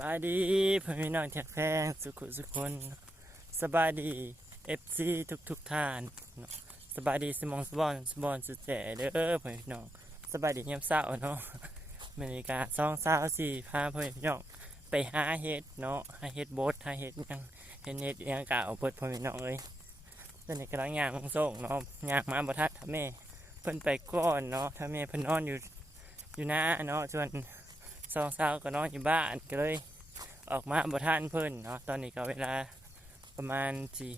บายดีพ่อแม่น้องแท็กแพงสุขุสุขคนสบายดีเอฟซีทุกทุกท่านสบายดีสมองสบอนสบอนสุดแจ๋เด้อพ่อแม่พี่น้องสบายดีเงียบเศร้าเนาะอเมริกาสองสาวสี่พาพ่อแม่พี่น้องไปหาเห็ดเนาะหาเห็ดโบสหาเห็ดยังเห็ดเห็ดอิหยังกะเอาเปิดพ่อแม่พี่น้องเลยตอนนี้กำลังย่างลงส่งเนาะยางมาบ่ทัดถ้าแม่เพิ่นไปก่อนเนาะถ้าแม่เพิ่นนอนอยู่อยู่หน้าเนาะส่วน สองสาวก็นอนอยู่บ้านก็เลยออกมาบ่ท่านเพิ่นเนาะตอนนี้ก็เวลาประมาณสี่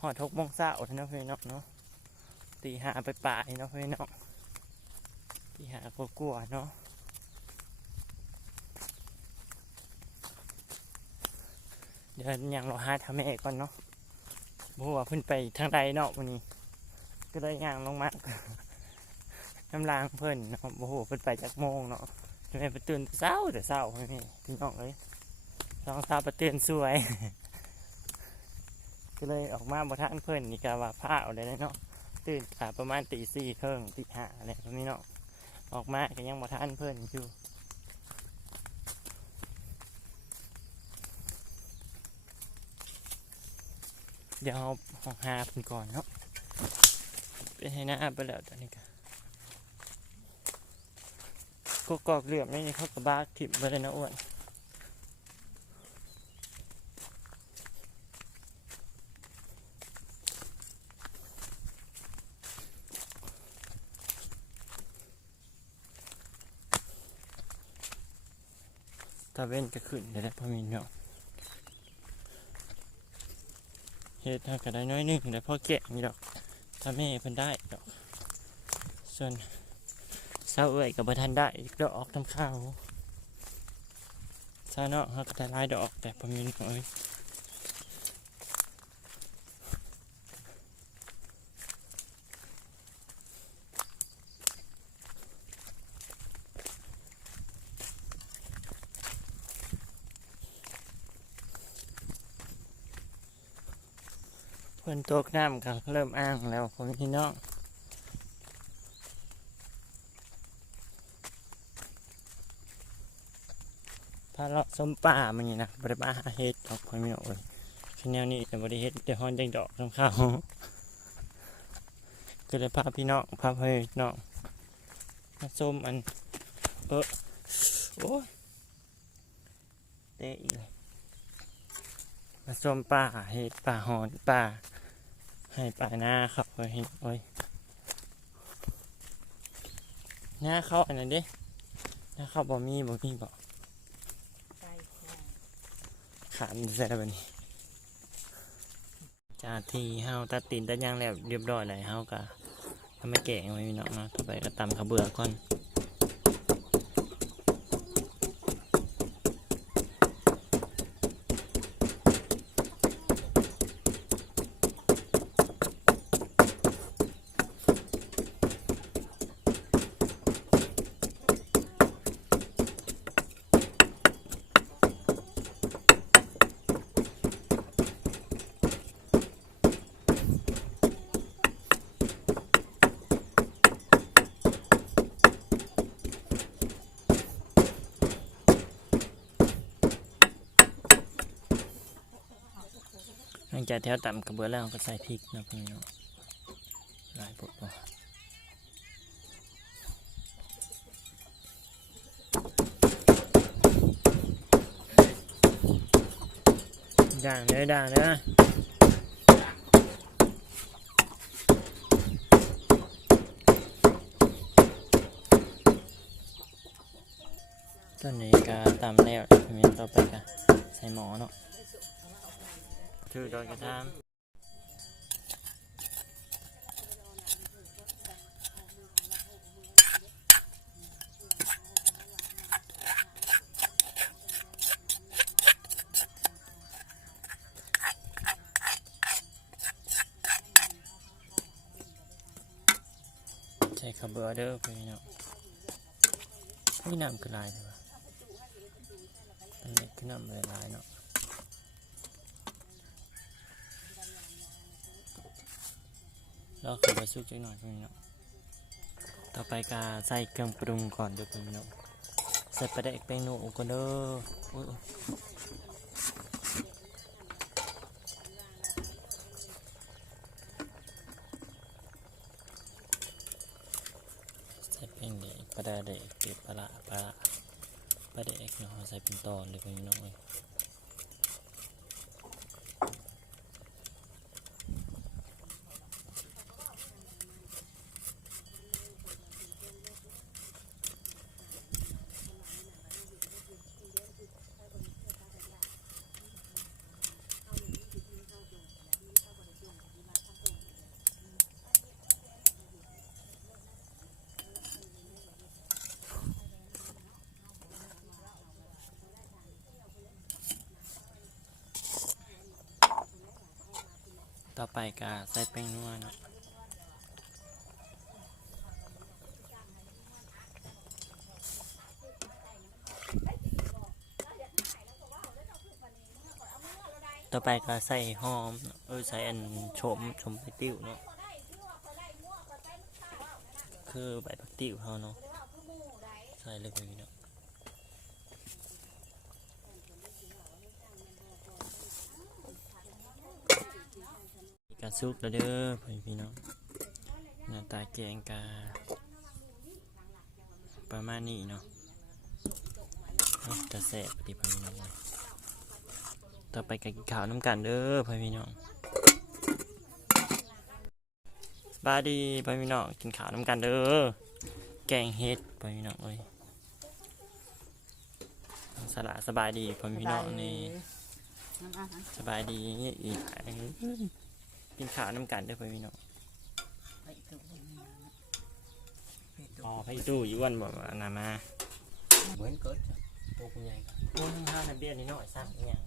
หอดหกโมงเช้าท่านเพื่อนเนาะเนาะตีหาไปป่าเนาะเพื่อนเนาะตีหากลัวๆเนาะเดี๋ยวยังราหาทำแม่ก่อนเนาะบ่รู้ว่าเพิ่นไปทางใดเนาะวันนี้ ก็เลยย่างลงมาน้ำลางเพิ่นเนาะบ่รู้ว่าเพิ่นไปจากโมงเนาะ แม่ไปตื่นเช้าแต่เช้าแม่พี่น้องเลยสองสาวไปตื่นสวย ก็เลยออกมาบ่ทันเพิ่อนนี่ก็ว่าผ้าอาเลยเนาะตื่นกะประมาณตีสี่เพิ่งตีห้าอะไรพวกนี้เนาะออกมาก็ยังบ่ทันเพิ่อนอยู่เดี๋ยวเอาของหาเพิ่นก่อนเนาะไปให้หน้าไปแล้วตอนนี้ก็ ก็กอกเหลี่ยมนี่เขากระบาถิ่มไปเลยนะอ้วนตาเว้นก็ขึ้นได้แล้วพอมีเนาะเฮ็ดถ้าก็ได้น้อยนึงแต่พอแกะนี่ดอกถ้าแม่เพิ่นได้ดอกส่วน เศร้าเอ่ยกับบัทันได้อีกดอกทำข้าวซาเนาะเขาก็ได้ลายดอกแต่ผมมีน้อยเพื่อนโตกน้ำกันเริ่มอ้างแล้วผมพี่น้อง เราะส้มป่ามันนี่นะบริบาหาเฮ็ดดอกพอมีโอ้ยคะแนวนี้แต่บริเฮ็ดเดี๋ยวฮอนจังดอกทำข้าวก็เลยพาพี่น้องพาพี่น้องมาส้มอันเออโอ้ยเตะอีกเลยมาส้มป่าเฮ็ดป่าหอนป่าให้ป่าหน้าครับเฮ้ยโอ้ยหน้าเขาอันนั้นเด้หน้าเขาบ่มีบ่มีบ่ ขาดใส่แบบนี้จากที่เฮาตัดตินตัดยางแล้วเรียบร้อยเลยเฮาก็ทำไม่แกงไว้พี่น้องเนาะต่อไปก็ตำข้าวเบื่อก่อน จากแถวต่ำข้าวเบื่อแล้วก็ใส่พริกนะพี่น้องหลายปุ๊บบ่ด่างเลยด่างเลยนะตอนนี้ก็ตำแล้วพี่น้องต่อไปก็ใส่หมอเนาะ ถือดอยกระทามใช่ขับเบอร์เดอร์ไปเนาะนี่นำคือลายเลยวะอันนี้คือนำเลยลายเนาะ แล้วคือไปซุกจักหน่อยพี่น้องต่อไปกาใส่เครื่องปรุงก่อนเดี๋ยวพี่น้องใส่ปลาแดกแป้งหนูก่อนเด้อโอ้ยใส่แป้งแดกปลาแดกเก็บปลาะปลาะปลาแดกเนาะใส่เป็นตอนเลยวพี่น้องเอ้ย ต่อไปก็ใส่แป้งนัวเนาะต่อไปก็ใส่หอม เออใส่อันชมชมไปติ้วเนาะ คือใบผักติ้วเขาเนาะ ใส่เลยไปเนาะ กระซุกแล้วเด้อพ่อพี่น้องหน้าตาแกงกาประมาณนี้เนาะเนาะจะแซ่บพอดีพ่อพี่น้องเลยต่อไปก็กินข้าวน้ำกันเด้อพ่อพี่น้องสบายดีพ่อพี่น้องกินข้าวน้ำกันเด้อแกงเฮ็ดพ่อพี่น้องเอ้ยสละสบายดีพ่อพี่น้องนี่น้ำอาหารสบายดีอีกอัน กินข้าวน้ำกันเด้อพ่อพี่น้องไปตัวนี้นะไปตัอ๋วอพี่ตู้อยู่วันบอกว่านามาเหมือนเกิดจ้ะตัวคุณยายคุณห้านาเบียนี่น้อยซ้ำอีกอย่าง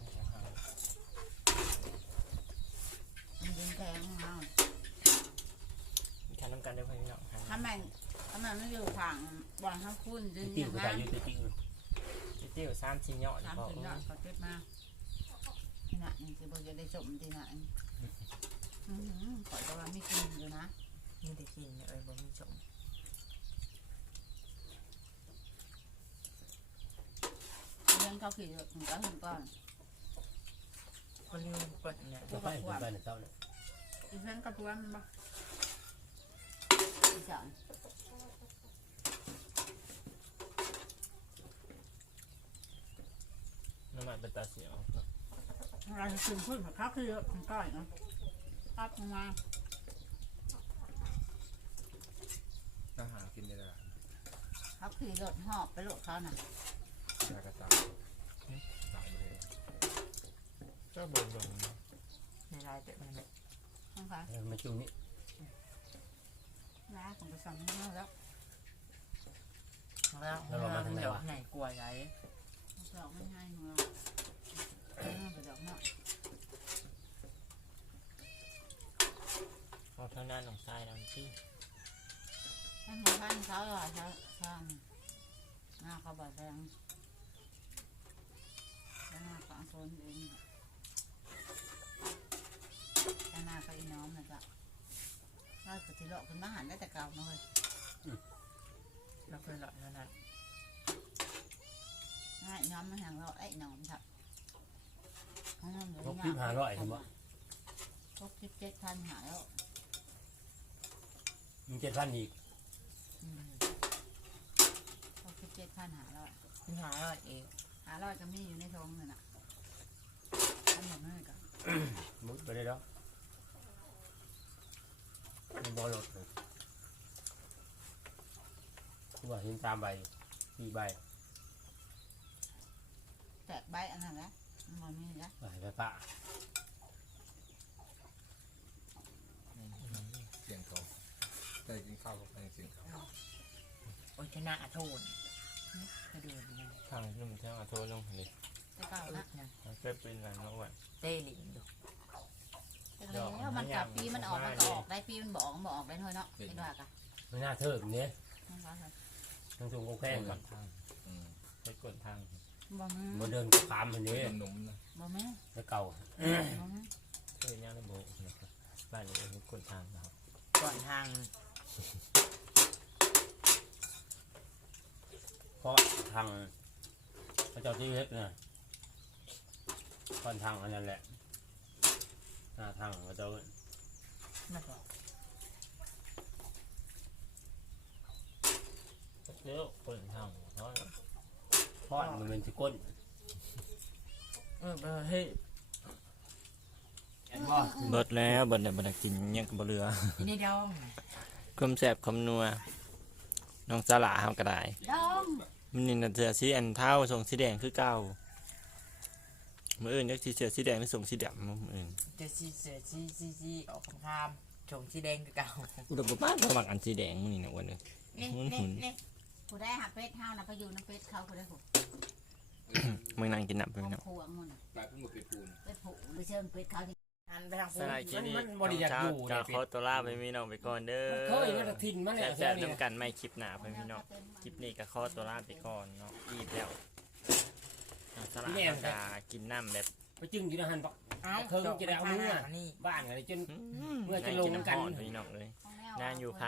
มันยิงแทงเอากินข้าวน้ำกันเด้อพ่อพี่น้องถ้ามันถ้ามันไม่อยู่ฝั่งบอลข้างคุณดึงติ้อวย่างก็นั้ใส่นอยืดติ้วพี่ติ้วซ้ำชิ้นเหยาะสามพอถึงยอดก็เจ็บมาที่น่ะนี่คือบอกจะได้สมที่น่ะ อือหือขอจะว่าไม่กินอยู่นะนี่ได้กินเนี่ยเอ้ยบ่มีจมเรื่องเขาขี่รถถึงก็ถึงก่อนคนลืมเปิดเนี่ยจะไปจะไปในเต้าเนี่ยอีเพื่อนกับเพื่อนปะอีสานน้ำมันเป็นตาเสียวเราจะถึงพูดกับเขาคือถึงก่อนเนาะ ตัดลงมาอาหารกินในตลาดเขาขี่รถหอบไปรถเขาน่ะยากระตามตามเลยเจ้าบ่นบ่นในรายเจ็บมันเนี่ยข้างขาเออมาช่วงนี้น้าผมไปสั่งให้เขาแล้วแล้วเดี๋ยวไหนกลัวไรดอกไม่ง่ายของเราเอาไปดอกเนาะ เอาเท่านั้นของทรายดำที่ท่านของท่านเขาหล่อเขาช่างหน้าเขาบาดแดงแล้วหน้าเขาโซนเองแล้วหน้าเขาอีน้อมนะจ๊ะเราปฏิโลกคุณมาหันได้แต่เก่าหน่อยเราเคยหลอดนั่นน่ะง่ายน้อมมาหังเราไอ้น้อมครับพกทิพหาร้อยเห็นบ่พกทิพเจ็ดพันหาแล้ว มึงเจ็ดพันอีกอืมพกทิพเจ็ดพันหาแล้วมีหาอะไรเองหาร้อยก็มีอยู่ในท้องนั่นน่ะอันหมดเลยก็มุดไปได้แล้วมันบอลดเลยคือว่าเห็นตามใบสี่ใบแตกใบอันนั้นแหละมันบ่มีแล้วใบไฟฟ้าเสียงเขา ได้กินข้าวกับไปเสียงเขาโอ้ยชนะโทนกระโดดนะทางที่มันเท่าเอาโทษลงเลยแต่เก่าอึนะดนะเอาเฟซเป็นอะไรมาวันเต้ลิงดูแล้วมันกลับปีมันออกมันก็ออกได้ปีมันบอกมันบอกได้เท่าเนาะไม่ว่ากะไม่น่าเทิดเนี่ยมันว่าค่ะทั้งสูงกงแพงกกัดนทางอืมไปกดทางบ่มีมาเดินกับขามมันนี้หนุ่มๆนะบ่มีแล้วเก่าบ่มีเอ้ยย่างระโบนะครับบ้านนี้เป็นกดทางนะครับก่อนทาง เพราะทางพระเจ้าที่เล็กนะค่อนทางอันนั้นแหละหน้าทางพระเจ้านั่นหรอเดี๋ยวเปิดทางเพราะทอดมันเป็นสิก้นเออเออเฮ้ยเห็นบ่เบิดแล้วเบิดแล้วบ่ได้กินหยังก็บ่เหลืออีนี่ดอง ความแซ่บความนัวน้องสลาเฮาก็ได้ดองมันนี่น่ะเสือสีอันเท้าส่งสีแดงคือเก่ามื้ออื่นจักสิเสือสีแดงหรือส่งสีดำมื้ออื่นจะซีเสือซีซีซีออกคำคามชงสีแดงคือเก่าอุดมบ้านสมัครอันสีแดงมื้อนี้นะอ้วนเอ้ยนี่หุ่นนี่หุ่นนี่ผู้ได้หาเป็ดเฮานะไปอยู่น้ำเป็ดเขาผู้ได้ผูมึงนั่งกินน้ำไปของเนาะ ผัวมึงน่ะปลาเพิ่งมาเป็นปูน เป็ดผูหรือเชิญเป็ดเขา ที่หันไปทางสลายกินนี่มันบ่ได้อยากอยู่จะเนี่ยขอตัวลาไปมีน้องไปก่อนเด้อเคยมันจะทินมันเนี่ยแซ่บๆน้ำกันไม่คลิปหน้าไปมีน้องคลิปนี้ก็ขอตัวลาไปก่อนเนาะอีบแล้วน้องสลาเขาจะกินน้ำแบบไปจึงอยู่ในหันปักเอ้าเพิ่งจะได้เอาเนื้อนี่บ้านอะไรจนเมื่อจะให้ลงน้ำกันห่อนพี่น้องเลยนานอยู่ใคร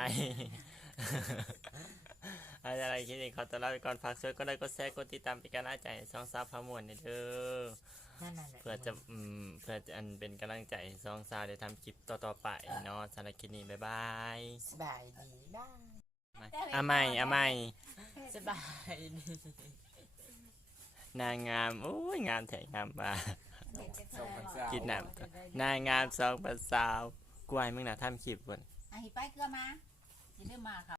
อะไรคิดเองขอตัวลาไปก่อนฝากช่วยก็ได้ก็แชร์กดติดตามเป็นกำลังใจให้ช่องซับพามวนเด้อ นั่นน่ะแหละเพื่อจะอืมเพื่อจะอันเป็นกำลังใจให้ช่องซาวได้ทำคลิปต่อๆไปเนาะสำหรับคลิปนี้บ๊ายบายสบายดีบ้างอาไม่อาไม่สบายดีนางงามโอ้ยงามแถงามบาสองพันสามกินน้ำนางงามสองปัสสาวกวายมึงน่ะทำคลิปบนอะหิไปเกลือมาจะได้มาครับ